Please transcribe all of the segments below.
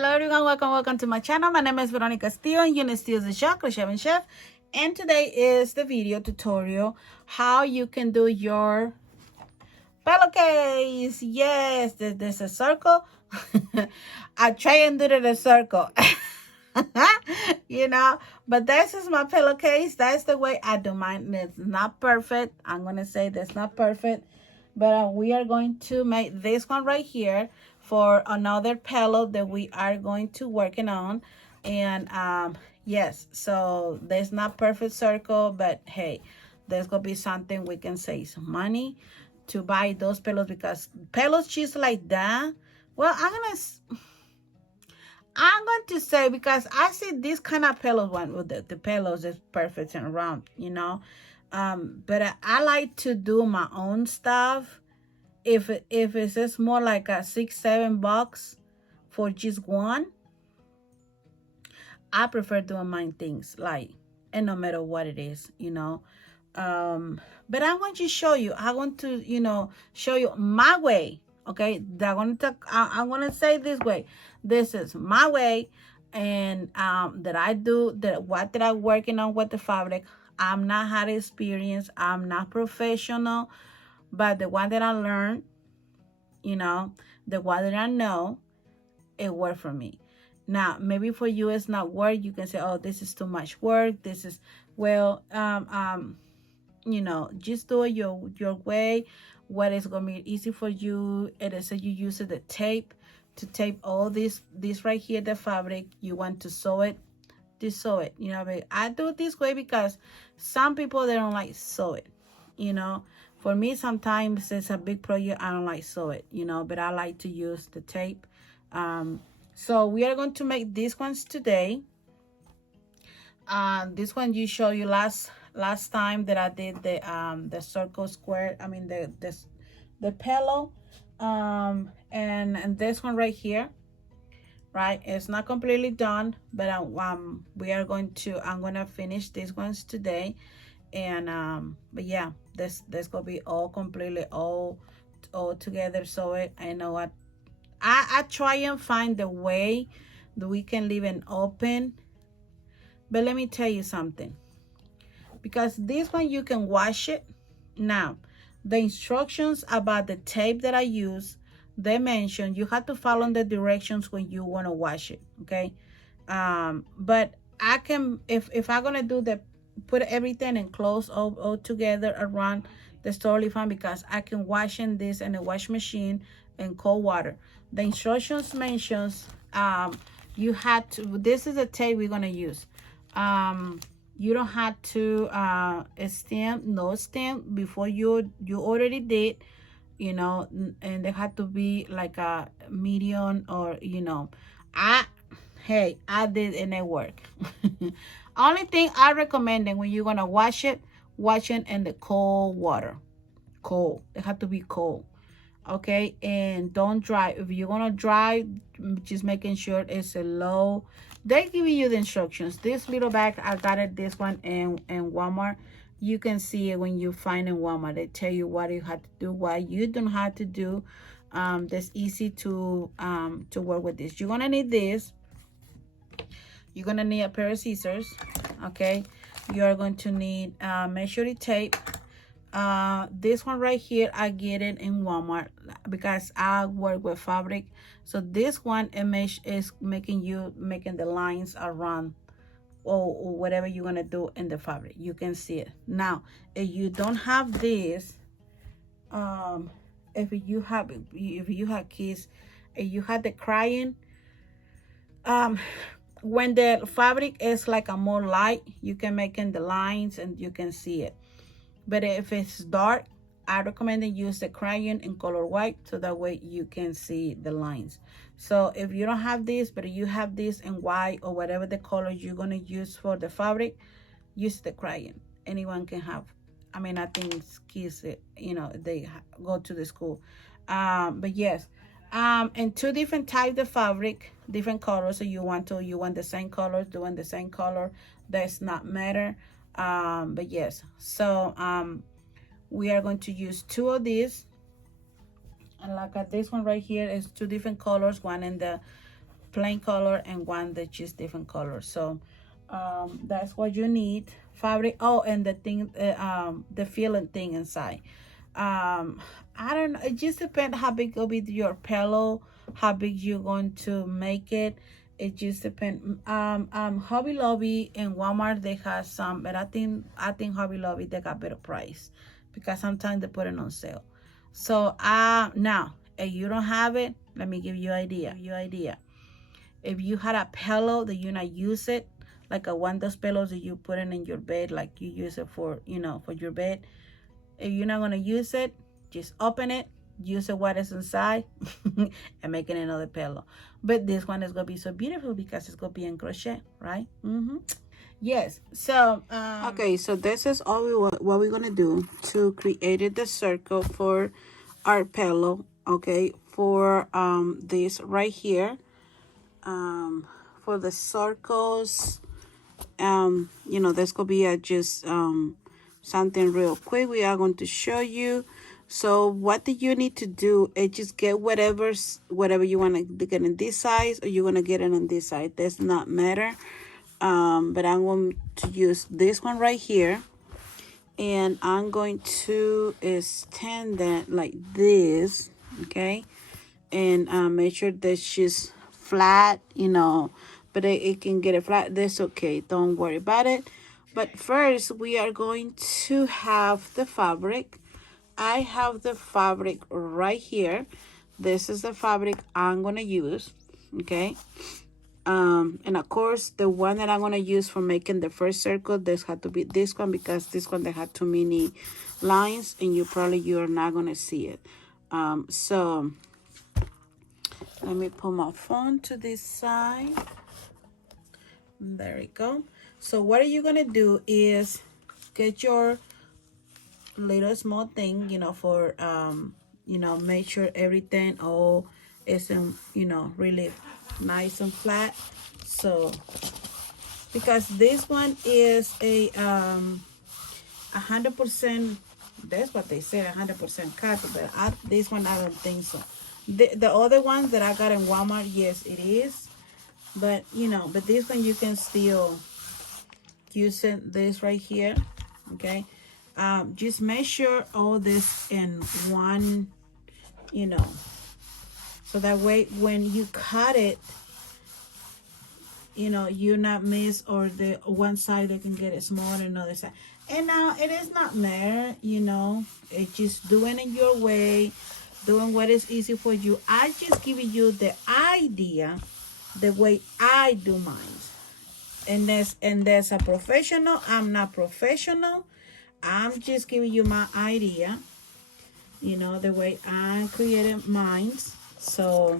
Hello everyone, welcome to my channel. My name is Veronica Steele and you're Steele the Chef, Crochet and Chef. And today is the video tutorial how you can do your pillowcase. Yes, there's a circle. I try and do it in a circle. You know, but this is my pillowcase. That's the way I do mine. It's not perfect. I'm gonna say that's not perfect, but we are going to make this one right here for another pillow that we are going to working on. And yes, so there's not perfect circle, but hey, there's gonna be something we can save some money to buy those pillows, because pillows just like that, well, I'm going to say, because I see this kind of pillows one with the pillows is perfect and round, you know. But I like to do my own stuff. If it's just more like a $6-7 for just one, I prefer doing my things like, and no matter what it is, you know. But I want to show you, I want to, you know, show you my way. Okay, I'm gonna say this way. This is my way, and that I do what that I'm working on with the fabric. I'm not had experience, I'm not professional, but the one that I learned, you know, the one that I know, it worked for me. Now maybe for you it's not work. You can say, oh, this is too much work, this is, well, you know, just do it your way, what is going to be easy for you. It is, so you use the tape to tape all this right here, the fabric. You want to sew it, just sew it, you know. But I do it this way because some people, they don't like sew it, you know. For me, sometimes it's a big project, I don't like sew it, you know, but I like to use the tape. So we are going to make these ones today. This one you show you last time that I did the circle square, I mean the pillow, and this one right here, right, it's not completely done, but we are going to, I'm gonna finish these ones today. And but yeah, this gonna be all completely all together. So I know what I try and find the way that we can leave it open. But let me tell you something, because this one you can wash it. Now the instructions about the tape that I use, they mention you have to follow the directions when you want to wash it, okay? But I can, if I'm gonna do the put everything and close all together around, that's totally fine, because I can wash in this in a wash machine in cold water. The instructions mentions you had to, this is a tape we're gonna use. You don't have to stamp, no stamp before you already did, you know, and they have to be like a medium, or, you know, I did and it worked. Only thing I recommend that when you're gonna wash it in the cold water. Cold, it have to be cold, okay? And don't dry. If you're gonna dry, just making sure it's a low. They give you the instructions. This little bag, I got it, this one in Walmart. You can see it when you find in Walmart. They tell you what you have to do, what you don't have to do. That's easy to work with this. You're gonna need this. You're gonna need a pair of scissors, okay? You're going to need measuring tape. This one right here, I get it in Walmart because I work with fabric. So this one is making the lines around, or whatever you're gonna do in the fabric. You can see it. Now if you don't have this, if you have kids, if you have the crayon, when the fabric is like a more light, you can make in the lines and you can see it. But if it's dark, I recommend you use the crayon in color white, so that way you can see the lines. So if you don't have this, but you have this in white or whatever the color you're gonna use for the fabric, use the crayon. Anyone can have. I mean, I think kids, you know, they go to the school. But yes, and two different types of fabric, different colors. So you want the same colors, doing the same color, does not matter. But yes, so we are going to use two of these, and like this one right here is two different colors, one in the plain color and one that's just different color. So that's what you need. Fabric. Oh, and the thing, the feeling thing inside. I don't know, it just depends how big will be your pillow, how big you're going to make it. It just depends. Hobby Lobby and Walmart, they have some, but I think Hobby Lobby, they got better price because sometimes they put it on sale. So now if you don't have it, let me give you idea. If you had a pillow that you not use it, like a one of those pillows that you put in your bed, like you use it for, you know, for your bed. If you're not gonna use it, just open it, use it what is inside, and make it another pillow. But this one is gonna be so beautiful because it's gonna be in crochet, right? Yes. So okay, so this is all what we're gonna do to create the circle for our pillow. Okay, for this right here, for the circles, you know, there's gonna be a just something real quick we are going to show you. So what do you need to do is just get whatever you want to get in this size, or you want to get it in this size, does not matter. But I'm going to use this one right here, and I'm going to extend that like this, okay, and make sure that she's flat, you know, but it can get it flat. That's okay, don't worry about it. But first we are going to have the fabric. I have the fabric right here. This is the fabric I'm gonna use, okay. And of course the one that I'm gonna use for making the first circle, this had to be this one, because this one they had too many lines and you're not gonna see it. So let me put my phone to this side. There we go. So what are you gonna do is get your little small thing, you know, for you know, make sure everything all is in, you know, really nice and flat. So because this one is a 100%, that's what they said, 100% cotton, but this one I don't think so. The other ones that I got in Walmart, yes it is, but you know, but this one you can still use it, this right here, okay. Just make sure all this in one, you know, so that way when you cut it, you know, you not miss, or the one side they can get it smaller than another side. And now it is not matter, you know, it's just doing it your way, doing what is easy for you. I just giving you the idea, the way I do mine. And there's a professional, I'm not professional, I'm just giving you my idea, you know, the way I created mine. So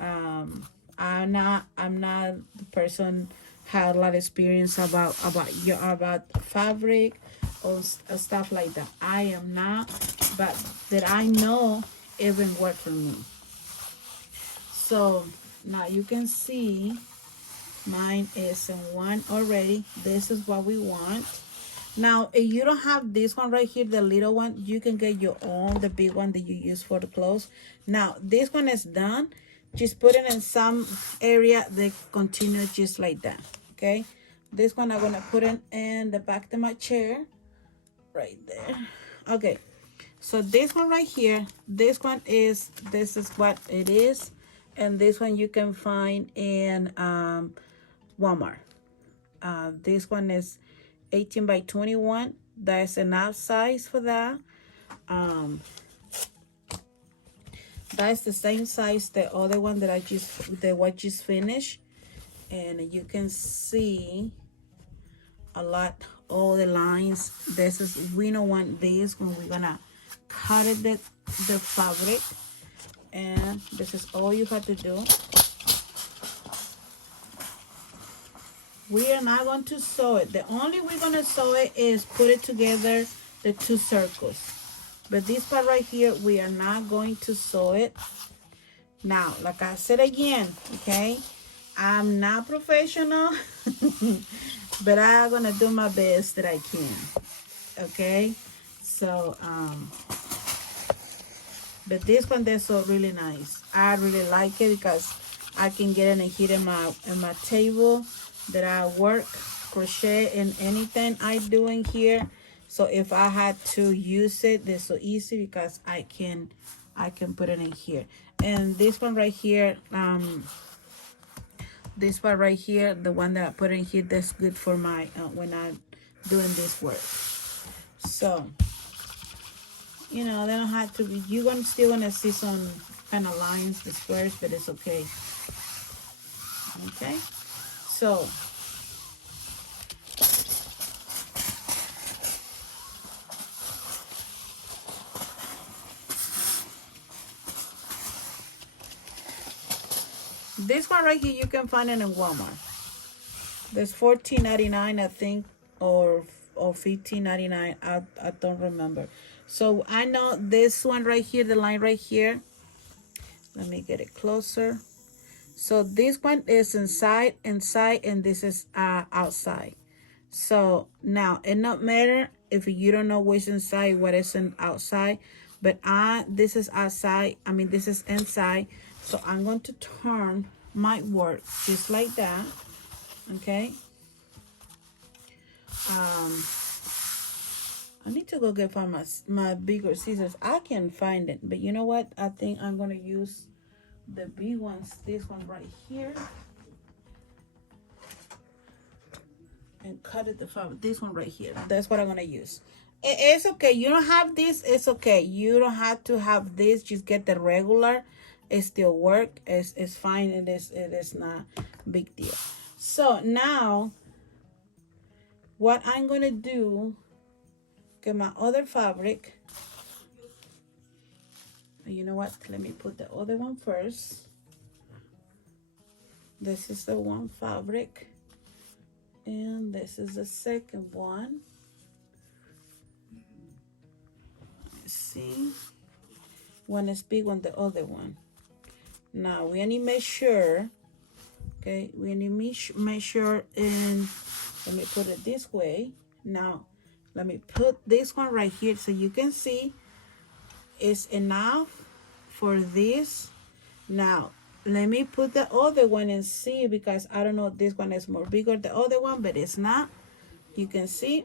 I'm not the person had a lot of experience about fabric or stuff like that. I am not, but that I know even work for me. So now you can see mine is in one already. This is what we want. Now if you don't have this one right here, the little one, you can get your own, the big one that you use for the clothes. Now this one is done. Just put it in some area that continue just like that, okay. This one I'm gonna put it in the back of my chair right there. Okay, so this one right here, this is what it is, and this one you can find in Walmart. This one is 18 by 21. That's enough size for that. That's the same size the other one that I just finished, and you can see a lot, all the lines. This is, we don't want this when we're gonna cut it, the fabric, and this is all you have to do. We are not going to sew it. The only we're gonna sew it is put it together, the two circles. But this part right here, we are not going to sew it. Now, like I said again, okay, I'm not professional, but I'm gonna do my best that I can, okay. So but this one, they're so really nice. I really like it because I can get it and hit in my table that I work, crochet, and anything I do in here. So if I had to use it, it's so easy because I can put it in here. And this one right here, this part right here, the one that I put in here, that's good for my when I'm doing this work. So you know, they don't have to be, you're gonna still gonna see some kind of lines, the squares, but it's okay. Okay, so this one right here, you can find it in Walmart. There's $14.99, I think, or $15.99. I don't remember. So I know this one right here, the line right here. Let me get it closer. So this one is inside, and this is outside. So now it not matter if you don't know which inside, what is in outside, but this is outside. I mean, this is inside. So I'm going to turn my work just like that. Okay. I need to go find my bigger scissors. I can find it, but you know what? I think I'm gonna use the big ones. This one right here, and cut it the fabric. This one right here. That's what I'm gonna use. It's okay. You don't have this. It's okay. You don't have to have this. Just get the regular. It still work. It's fine. It is not big deal. So now, what I'm gonna do, get my other fabric. You know what? Let me put the other one first. This is the one fabric, and this is the second one. Let's see. One is big, one the other one. Now we need to make sure. Okay, we need to make sure, and let me put it this way. Now let me put this one right here so you can see it's enough for this. Now let me put the other one and see, because I don't know if this one is more bigger the other one, but it's not. You can see.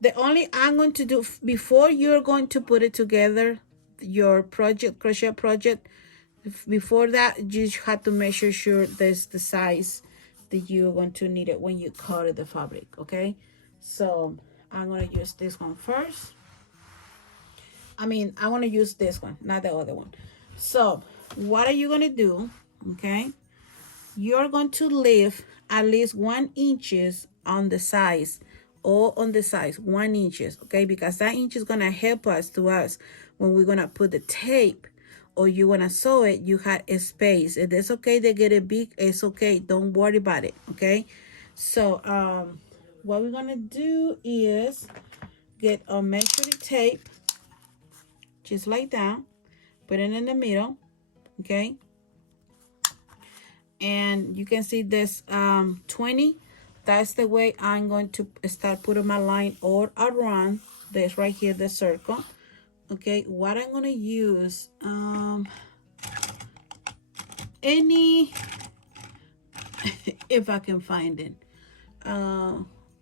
The only I'm going to do before you're going to put it together, your project, crochet project, before that you have to measure sure there's the size that you're going to need it when you cut the fabric. Okay, so I'm going to use this one first. I want to use this one, not the other one. So what are you going to do? Okay, you're going to leave at least 1 inch on the size, or on the size 1 inch. Okay, because that inch is going to help us when we're going to put the tape, or you want to sew it, you have a space. If it's okay to get it big, it's okay. Don't worry about it. Okay, so what we're going to do is get a measuring tape, just like that, put it in the middle. Okay, and you can see this 20. That's the way I'm going to start putting my line all around this right here, the circle. Okay, what I'm gonna use, any if I can find it.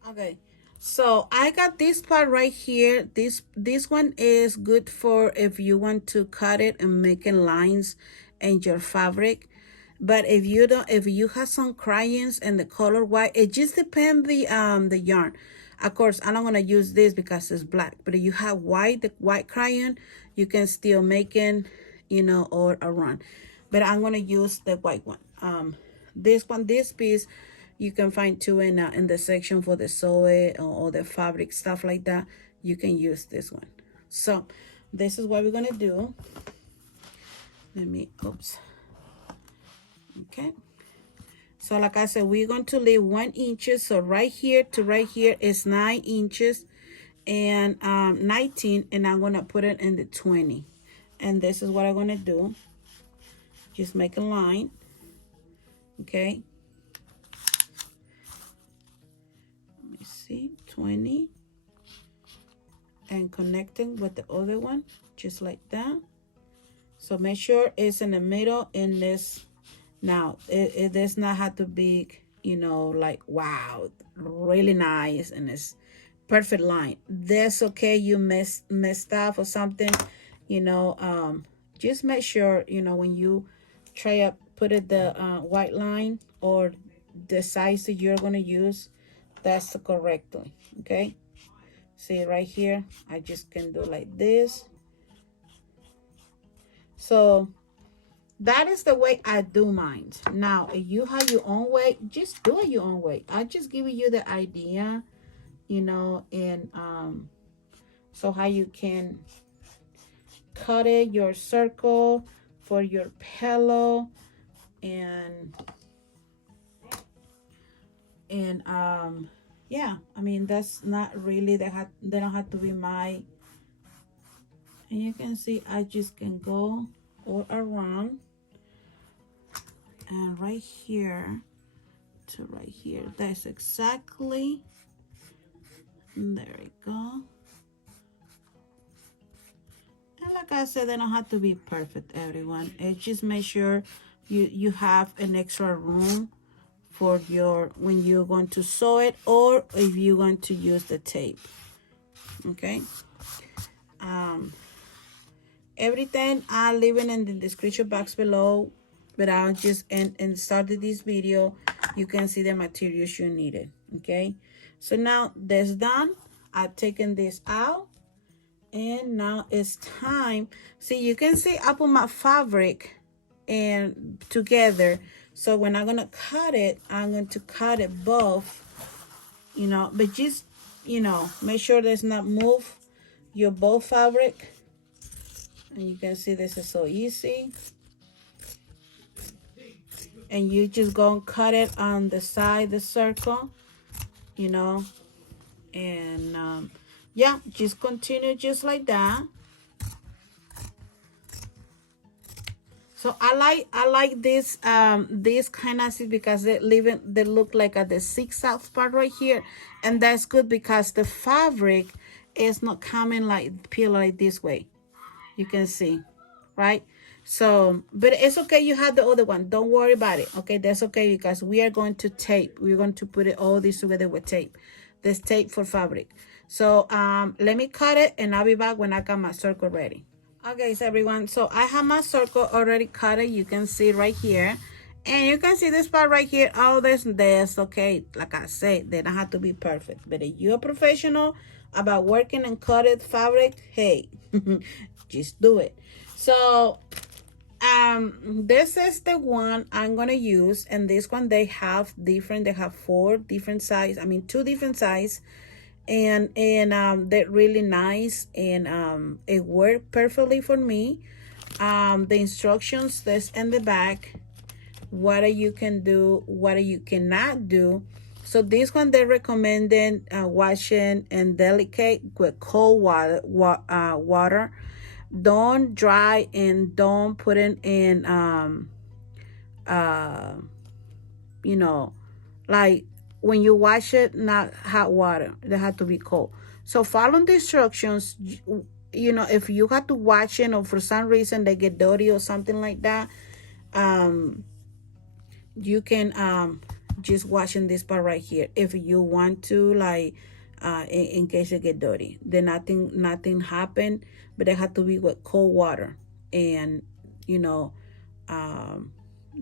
Okay, so I got this part right here. This one is good for if you want to cut it and making lines in your fabric. But if you don't, if you have some crayons and the color white, it just depends the yarn. Of course, I'm not gonna use this because it's black. But if you have white, the white crayon, you can still make it, you know, all around. But I'm gonna use the white one. This one, this piece, you can find too in the section for the sew or the fabric stuff like that. You can use this one. So this is what we're gonna do. Let me, oops. Okay, so like I said, we're going to leave 1 inch. So right here to right here is 9 inches and 19, and I'm going to put it in the 20. And this is what I'm going to do. Just make a line. Okay, let me see, 20, and connecting with the other one just like that. So make sure it's in the middle in this Now it does not have to be, you know, like wow, really nice and it's perfect line. That's okay. You messed up or something, you know. Just make sure, you know, when you try to put it the white line or the size that you're gonna use, that's the correctly. Okay. See right here, I just can do like this. So that is the way I do mine. Now, if you have your own way, just do it your own way. I just giving you the idea, you know, and so how you can cut it, your circle for your pillow, and yeah, I mean that's not really they don't have to be my, and you can see I just can go all around and right here to right here. That's exactly, there we go. And like I said, they don't have to be perfect, everyone. It just make sure you have an extra room for your, when you're going to sew it, or if you're going to use the tape. Okay. Everything I'll leave it in the description box below, but I'll just and started this video, you can see the materials you needed. Okay, so now that's done. I've taken this out, and now it's time. See, you can see I put my fabric and together, so when I'm gonna cut it, I'm going to cut it both, you know, but just, you know, make sure there's not move your both fabric. And you can see this is so easy. And you just go and cut it on the side, the circle, you know. And yeah, just continue just like that. So I like this this kind of see, because they look like at the zigzag part right here, and that's good because the fabric is not coming like peel like this way. You can see, right? So, but it's okay, you have the other one, don't worry about it. Okay, that's okay, because we are going to tape, we're going to put it all this together with tape. This tape for fabric. So let me cut it, and I'll be back when I got my circle ready. Okay, so everyone, so I have my circle already cut it. You can see right here, and you can see this part right here. Oh, this okay, like I said, they don't have to be perfect, but if you're a professional about working and cutting fabric, hey, just do it. So this is the one I'm gonna use, and this one they have 4 different size, I mean 2 different size, and they're really nice, and it worked perfectly for me. The instructions that's in the back, what you can do, what you cannot do. So this one they recommended washing and delicate with cold water. Don't dry, and don't put it in you know, like when you wash it, not hot water, they have to be cold. So follow the instructions. You know, if you have to wash it or for some reason they get dirty or something like that, you can just wash in this part right here if you want to, like in case it get dirty. Then nothing happened, but they have to be with cold water, and you know,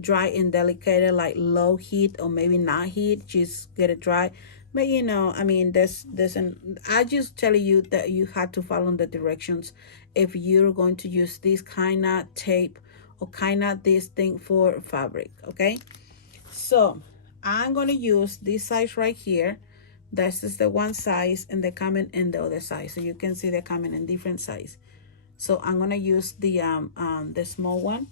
dry and delicate, like low heat or maybe not heat, just get it dry. But you know, I mean, and I just tell you that you have to follow the directions if you're going to use this kind of tape or kind of this thing for fabric. Okay, so I'm going to use this size right here. This is the one size, and they're coming in the other size, so you can see they're coming in different size. So I'm going to use the small one,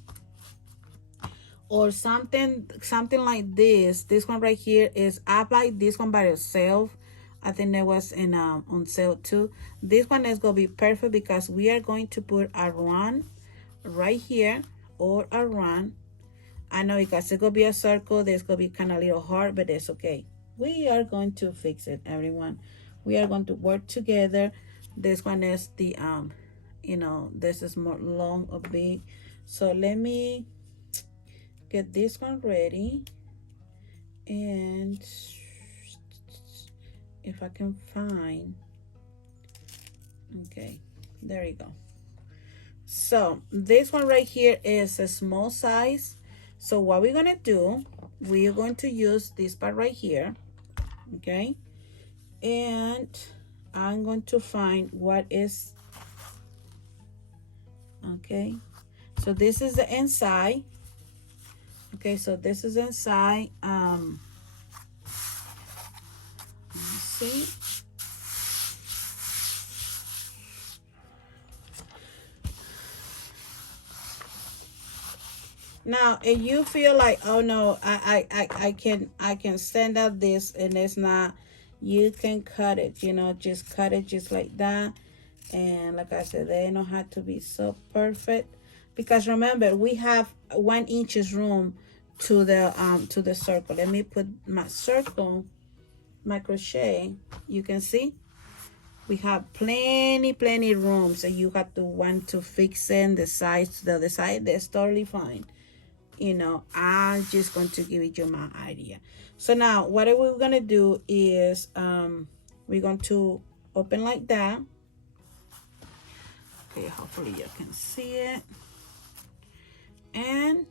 or something like this one right here. Is I buy this one by itself. I think that was in on sale too. This one is gonna be perfect because we are going to put a run right here, or a run. I know because it's gonna be a circle, there's gonna be kind of a little hard, but it's okay. We are going to fix it, everyone. We are going to work together. This one is the you know, this is more long or big. So let me get this one ready, and if I can find, okay, there you go. So this one right here is a small size. So what we're gonna do, we are going to use this part right here, okay, and I'm going to find what is, okay, so this is the inside. Okay, so this is inside. Let me see. Now, if you feel like, oh no, I can stand up this and it's not, you can cut it, you know, just cut it just like that. And like I said, they don't have to be so perfect, because remember, we have 1 inches room to the circle. Let me put my circle, my crochet. You can see we have plenty room, so you have to want to fix in the sides to the other side. That's totally fine. You know, I'm just going to give you my idea. So now what we're gonna do is we're going to open like that. Okay, hopefully you can see it. And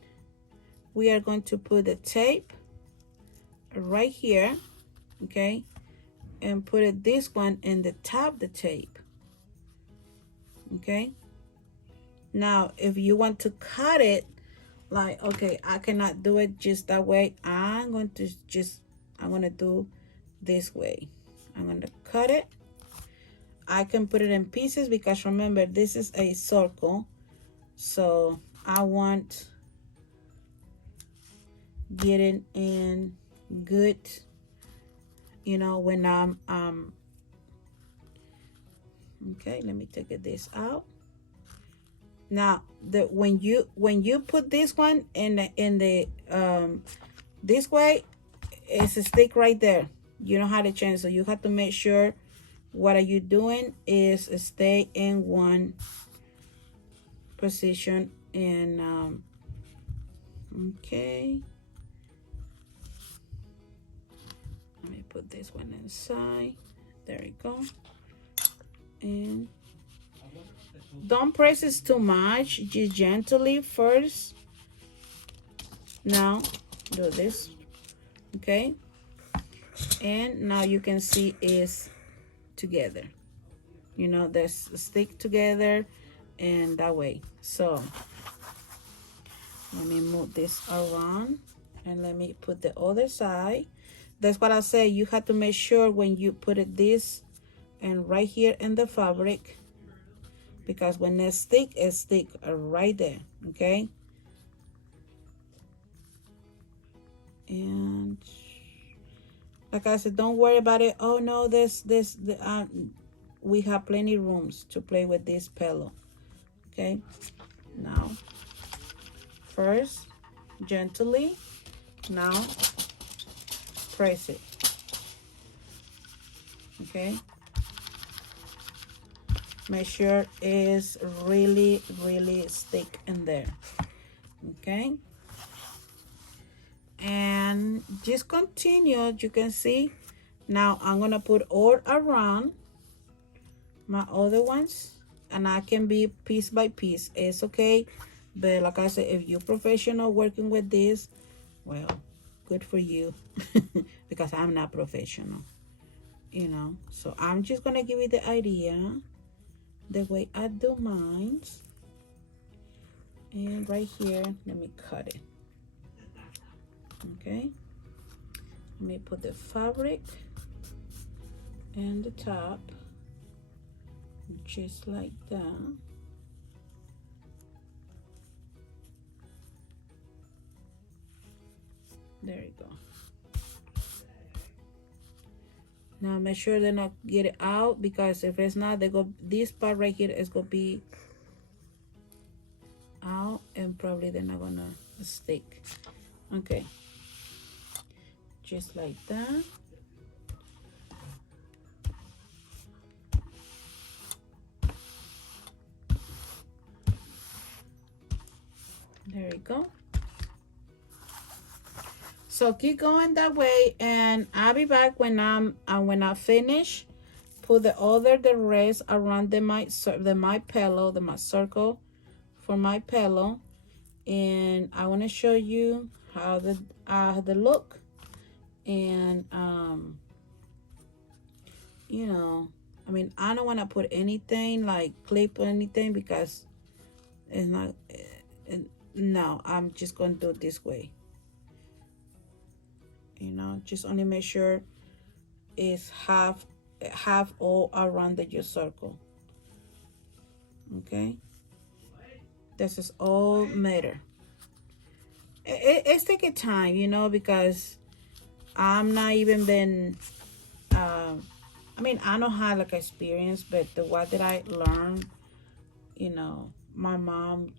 we are going to put the tape right here, okay, and put it, this one in the top of the tape, okay. Now if you want to cut it, like, okay, I cannot do it just that way, I'm going to do this way. I'm going to cut it. I can put it in pieces, because remember, this is a circle, so I want getting in good, you know, when I'm okay, let me take this out. Now when you put this one in the this way, it's a stick right there. You don't have to change, so you have to make sure what are you doing is stay in one position. And okay, let me put this one inside. There you go. And don't press it too much, just gently first. Now do this, okay, and now you can see it's together, you know, there's stick together, and that way. So let me move this around and let me put the other side. That's what I say, you have to make sure when you put it this and right here in the fabric, because when it stick right there, okay. And like I said, don't worry about it. Oh no, we have plenty rooms to play with this pillow, okay. Now first gently, now press it, okay. Make sure it's really stick in there, okay. And just continue. You can see now I'm gonna put all around my other ones, and I can be piece by piece, it's okay. But like I said, if you're professional working with this, well, good for you. Because I'm not professional, you know. So I'm just gonna give you the idea the way I do mine. And right here, let me cut it, okay. Let me put the fabric and the top just like that. There you go. Now make sure they not get it out, because if it's not, this part right here is gonna be out, and probably they're not gonna stick. Okay, just like that. There you go. So keep going that way, and I'll be back when I finish. Put the rest around my pillow, my circle for my pillow, and I want to show you how the look. And you know, I mean, I don't want to put anything like clip or anything because it's not. No, I'm just gonna do it this way. You know, just only make sure it's half all around your circle. Okay, this is all matter. It's taking time, you know, because I'm not even been I mean, I don't have like experience, but the what that I learned, you know, my mom,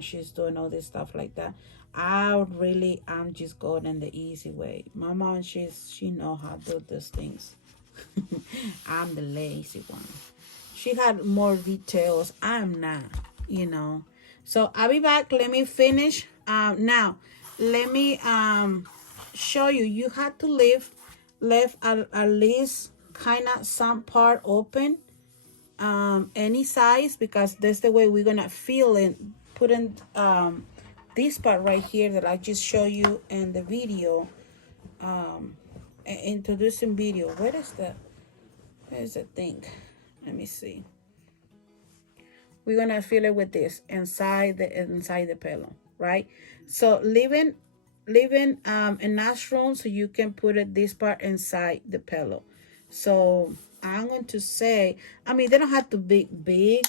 she's doing all this stuff like that. I'm just going in the easy way. My mom, she know how to do those things. I'm the lazy one. She had more details. I'm not, you know. So I'll be back. Let me finish. Now, let me show you. You have to leave at least kind of some part open, any size, because that's the way we're gonna feel it. Put in this part right here that I just show you in the video, introducing video. Where's the thing? Let me see. We're gonna feel it with this inside the pillow, right? So leaving enough room so you can put this part inside the pillow. So I'm going to say, I mean, they don't have to be big.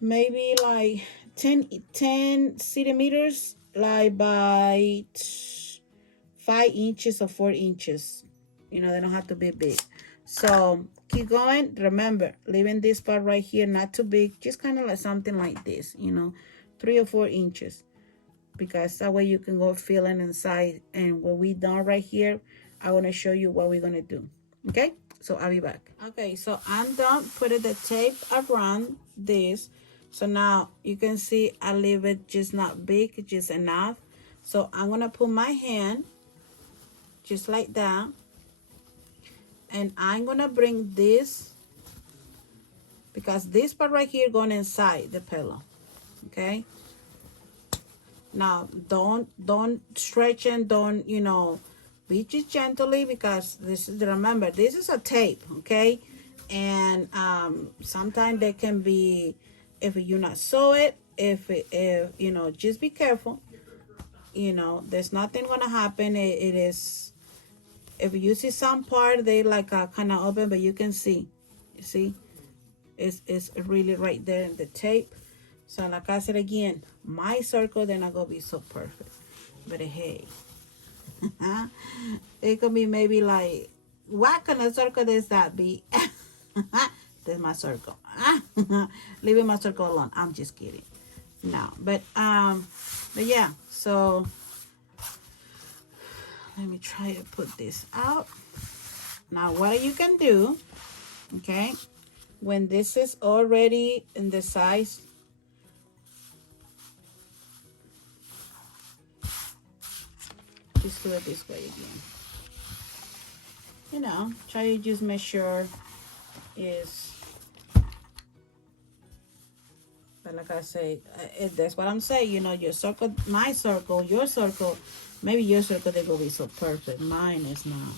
Maybe like 10 centimeters, like by 5 inches or 4 inches. You know, they don't have to be big. So keep going. Remember, leaving this part right here not too big, just kind of like something like this, you know, 3 or 4 inches, because that way you can go feeling inside. And when we done right here, I want to show you what we're gonna do. Okay, so I'll be back. Okay, so I'm done putting the tape around this. So now you can see I leave it just not big, just enough. So I'm gonna put my hand just like that, and I'm gonna bring this, because this part right here going inside the pillow. Okay, now don't stretch and don't, you know, be just gently, because this is, remember, this is a tape. Okay, and sometimes they can be, if you not sew it, if you know, just be careful. You know, there's nothing gonna happen. It is, if you see some part, they like kind of open, but you can see, you see, it's really right there in the tape. So like I said again, my circle, they're not gonna be so perfect, but hey, it could be maybe like, what kind of circle does that be? That's my circle. Leaving my circle alone. I'm just kidding. No, but yeah. So let me try to put this out. Now, what you can do, okay, when this is already in the size, just do it this way again. You know, try to just make sure is, but like I say, that's what I'm saying. You know, your circle, my circle, your circle, maybe your circle, they will be so perfect. Mine is not.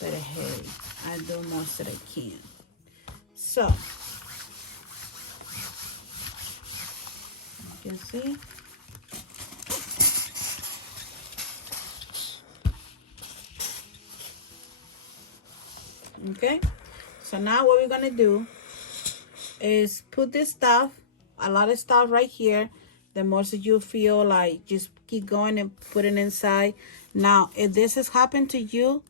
But hey, I do most that I can. So you can see. Okay, so now what we're gonna do is put this stuff, a lot of stuff right here. The more that you feel like, just keep going and put it inside. Now, if this has happened to you,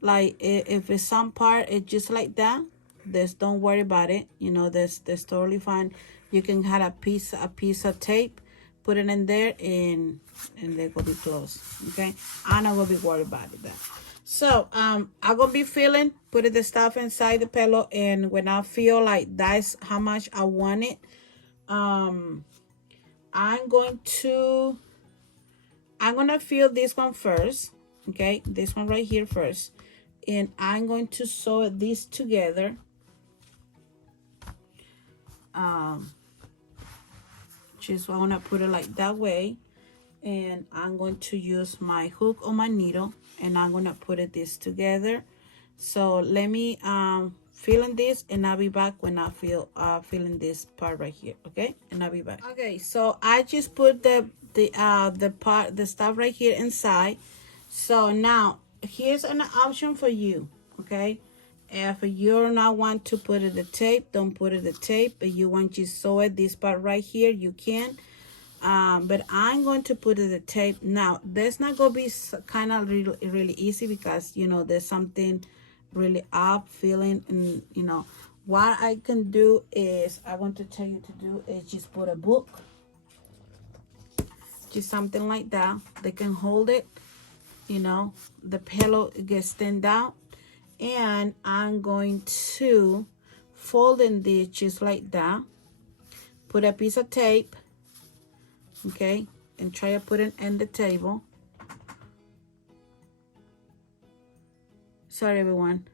like if it's some part, it's just like that, just don't worry about it. You know, that's totally fine. You can have a piece of tape, put it in there, and they will be closed. Okay, I'm not gonna be worried about it. That. So I'm gonna be feeling, putting the stuff inside the pillow, and when I feel like that's how much I want it, I'm going to I'm gonna fill this one first, okay, this one right here first, and I'm going to sew this together. Just I want to put it like that way, and I'm going to use my hook or my needle, and I'm gonna put this together. So let me fill in this, and I'll be back when I fill in this part right here, okay? And I'll be back. Okay, so I just put the stuff right here inside. So now here's an option for you, okay? If you not want to put it the tape, don't put it the tape. If you want to sew it this part right here, you can. But I'm going to put it the tape. Now that's not gonna be kind of really easy, because you know there's something really up feeling, and you know what I can do is I want to tell you to do is just put a book, just something like that. They can hold it, you know, the pillow gets stand out, and I'm going to fold in this just like that, put a piece of tape, okay, and try to put it in the table. Sorry everyone.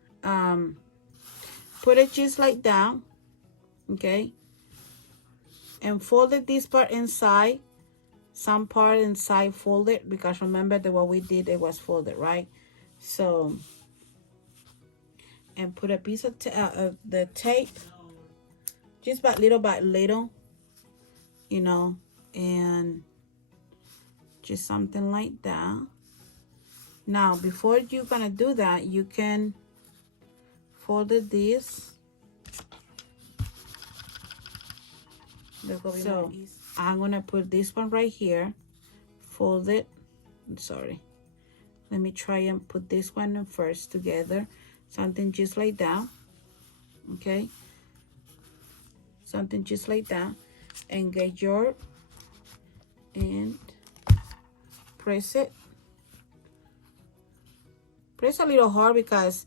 Put it just like that, okay, and fold it this part inside, some part inside folded, because remember that what we did, it was folded, right? So, and put a piece of the tape just by little, you know, and just something like that. Now before you're gonna do that, you can fold it this. So I'm gonna put this one right here, fold it. Sorry, let me try and put this one first together, something just like that, okay, something just like that, and get your, and press it. Press a little hard, because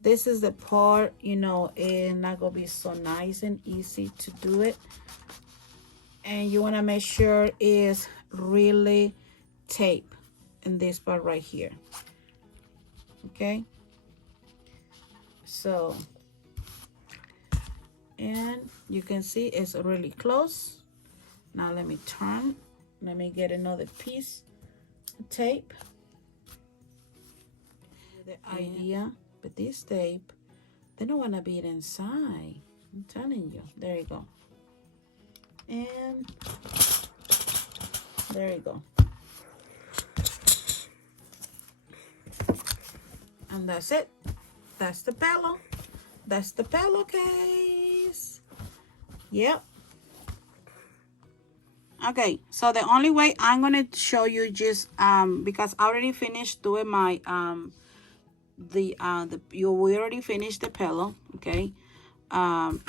this is the part, you know, it's not gonna be so nice and easy to do it, and you want to make sure it's really tape in this part right here, okay? So, and you can see it's really close. Now let me turn, let me get another piece of tape. The idea with this tape, they don't want to be inside, I'm telling you. There you go, and there you go, and that's it. That's the pillow. That's the pillowcase. Yep. Okay, so the only way I'm gonna show you, just because I already finished doing my we already finished the pillow, okay.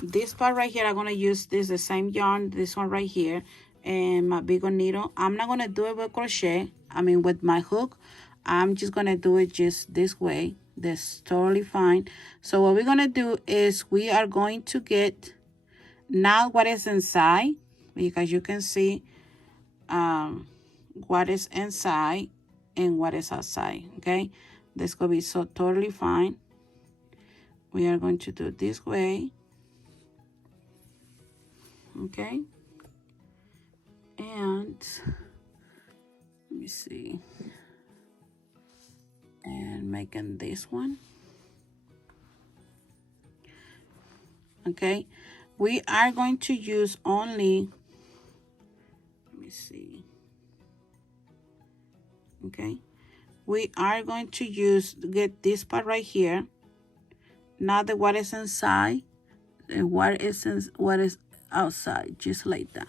This part right here, I'm gonna use this the same yarn, this one right here, and my bigger needle. I'm not gonna do it with crochet, I mean with my hook. I'm just gonna do it just this way. That's totally fine. So what we're gonna do is we are going to get now what is inside, because you can see what is inside and what is outside, okay. This gonna be so totally fine. We are going to do it this way, okay, and let me see, and making this one, okay. We are going to use only, let me see, okay, we are going to get this part right here, not the what is inside and what is outside, just like that.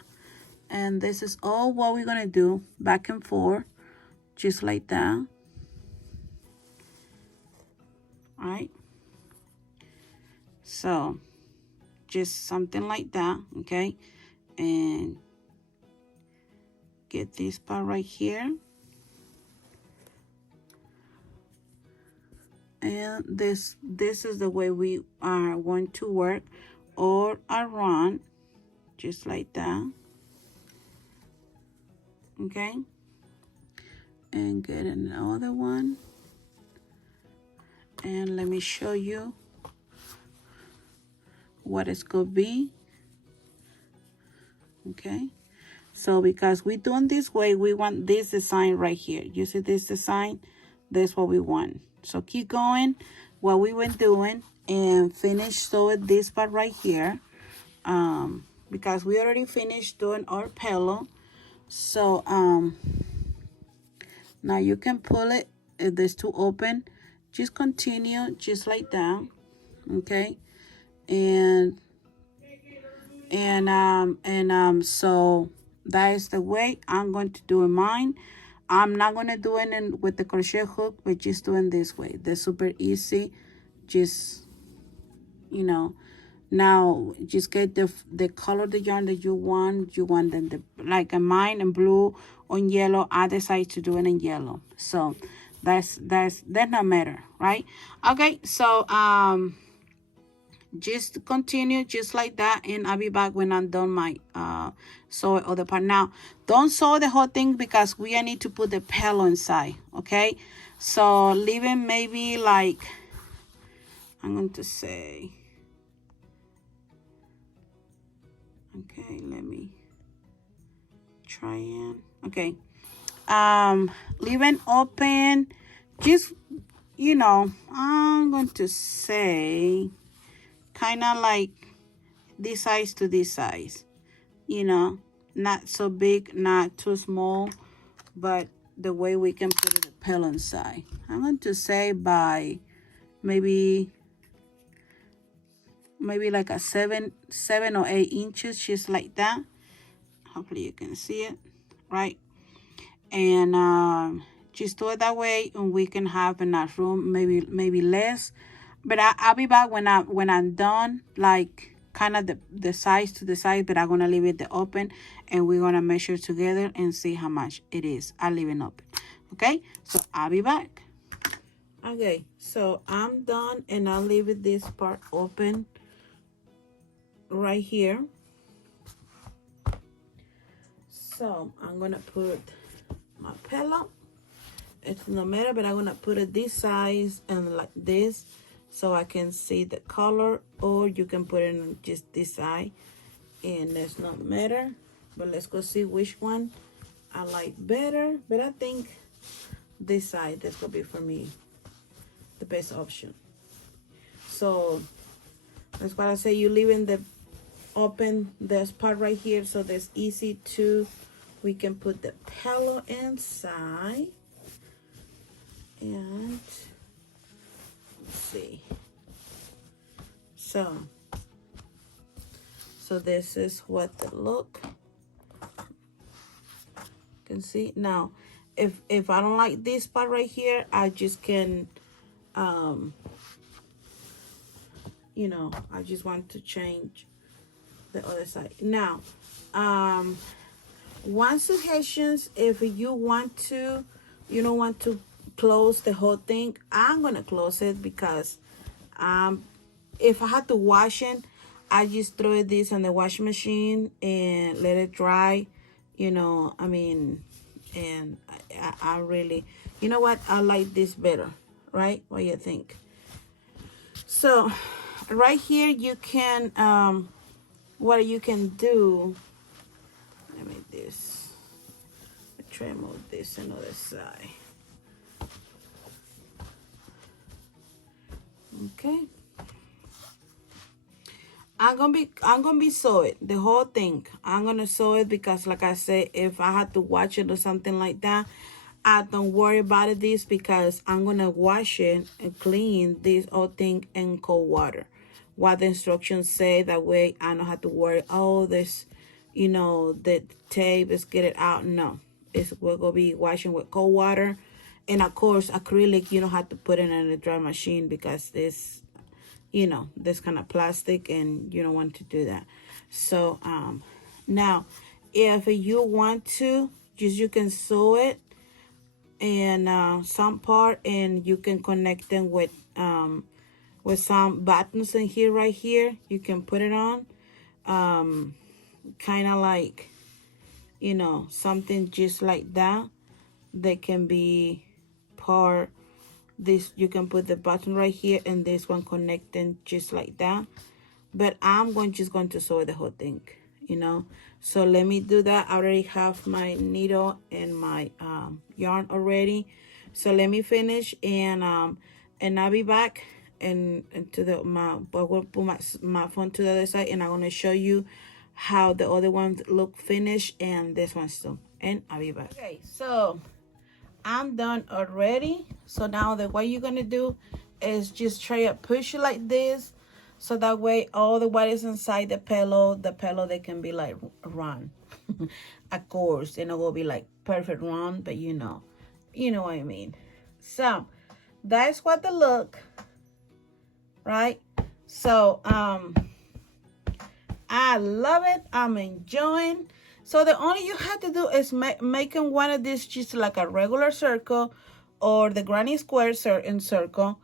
And this is all what we're gonna do, back and forth, just like that. All right, so just something like that, okay. And get this part right here, and this is the way we are going to work all around, just like that, okay. and get another one. And let me show you what it's gonna be. Okay, so because we're doing this way, we want this design right here. You see this design? That's what we want. So keep going what we were doing and finish sewing this part right here, because we already finished doing our pillow. So now you can pull it if there's two open. Just continue just like that. Okay, and so that is the way I'm going to do mine. I'm not going to do it with the crochet hook, but just doing this way. They're super easy. Just, you know, now just get the color of the yarn that you want. You want them like a mine in blue on yellow. I decided to do it in yellow. So that not matter, right? Okay, so just continue just like that, and I'll be back when I'm done my sew other part. Now don't sew the whole thing because we need to put the pillow inside. Okay, so leave it maybe like, I'm going to say, okay, let me try it. Okay, leave it open, just, you know, I'm going to say kind of like this size to this size, you know, not so big, not too small, but the way we can put the pillow inside. I'm going to say by maybe like a 7 or 8 inches, just like that. Hopefully you can see it, right? And just do it that way, and we can have enough room, maybe less. But I'll be back when I'm done, like kind of the size to the size, but I'm gonna leave it open, and we're gonna measure together and see how much it is. I'll leave it open. Okay, so I'll be back. Okay, so I'm done, and I'll leave this part open right here. So I'm gonna put my pillow. It's no matter, but I'm gonna put it this size and like this, so I can see the color, or you can put it on just this side, and that's not matter. But let's go see which one I like better. But I think this side, that's gonna be for me the best option. So that's why I say you leaving the open this part right here, so that's easy to, we can put the pillow inside. And let's see, so this is what the look, you can see. Now if I don't like this part right here, I just can you know, I just want to change the other side. Now one suggestion, if you want to, you don't want to close the whole thing, I'm gonna close it, because if I had to wash it, I just throw this in the washing machine and let it dry, you know. I mean, and I really, you know what, I like this better, right? What do you think? So right here you can what you can do, let me this, try to move this another side. Okay, I'm gonna be sew it the whole thing. I'm gonna sew it because, like I said, if I had to wash it or something like that, I don't worry about it this, because I'm gonna wash it and clean this whole thing in cold water, what the instructions say. That way I don't have to worry, oh, this, you know, the tape is get it out. No, we're gonna be washing with cold water. And of course acrylic, you don't have to put it in a dry machine, because this, you know, this kind of plastic, and you don't want to do that. So now if you want to, just you can sew it and some part, and you can connect them with some buttons in here, right here. You can put it on kind of like, you know, something just like that. they can be part. This, you can put the button right here and this one connecting just like that. But I'm just going to sew the whole thing, you know. So let me do that. I already have my needle and my yarn already. So let me finish, and I'll be back and to the I'm gonna put my phone to the other side, and I'm gonna show you how the other ones look finished and this one's too. And I'll be back. Okay, so I'm done already. So now the way you're gonna do is just try to push it like this, so that way all the what is inside the pillow they can be like round. Of course, and it will be like perfect round, but you know what I mean. So that's what the look, right? So I love it. I'm enjoying. So the only you have to do is making one of these just like a regular circle or the granny square circle,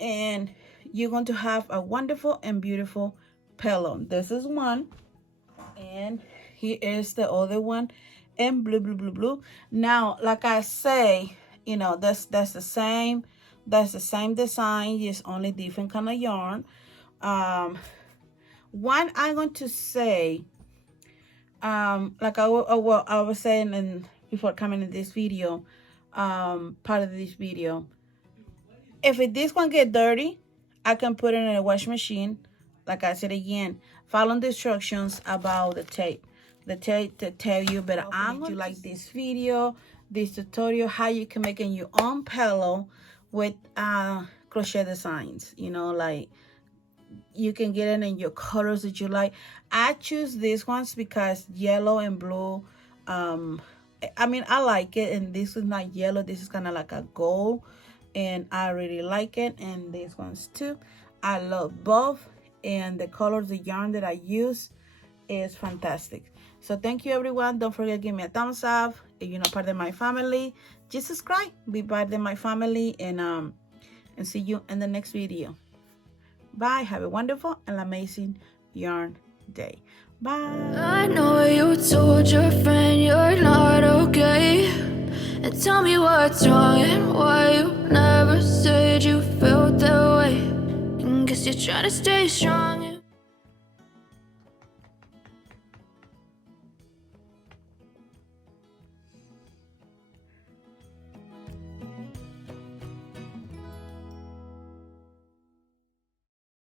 and you're going to have a wonderful and beautiful pillow. This is one, and here is the other one in blue, blue, blue, blue. Now, like I say, you know, that's the same design, just only different kind of yarn. One I'm going to say, like I was saying before coming in this video, part of this video, if this one get dirty, I can put it in a wash machine. Like I said again, follow the instructions about the tape to tell you. But I'm going to like this video, this tutorial, how you can make your own pillow with crochet designs. You know, like you can get it in your colors that you like. I choose these ones because yellow and blue, I mean, I like it, and this is not yellow, this is kind of like a gold, and I really like it. And these ones too, I love both, and the colors, the yarn that I use is fantastic. So thank you everyone. Don't forget to give me a thumbs up if you're not part of my family. Just subscribe, be part of my family, and see you in the next video. Bye. Have a wonderful and amazing yarn day. Bye. I know you told your friend you're not okay, and tell me what's wrong and why you never said you felt that way. And guess you're trying to stay strong.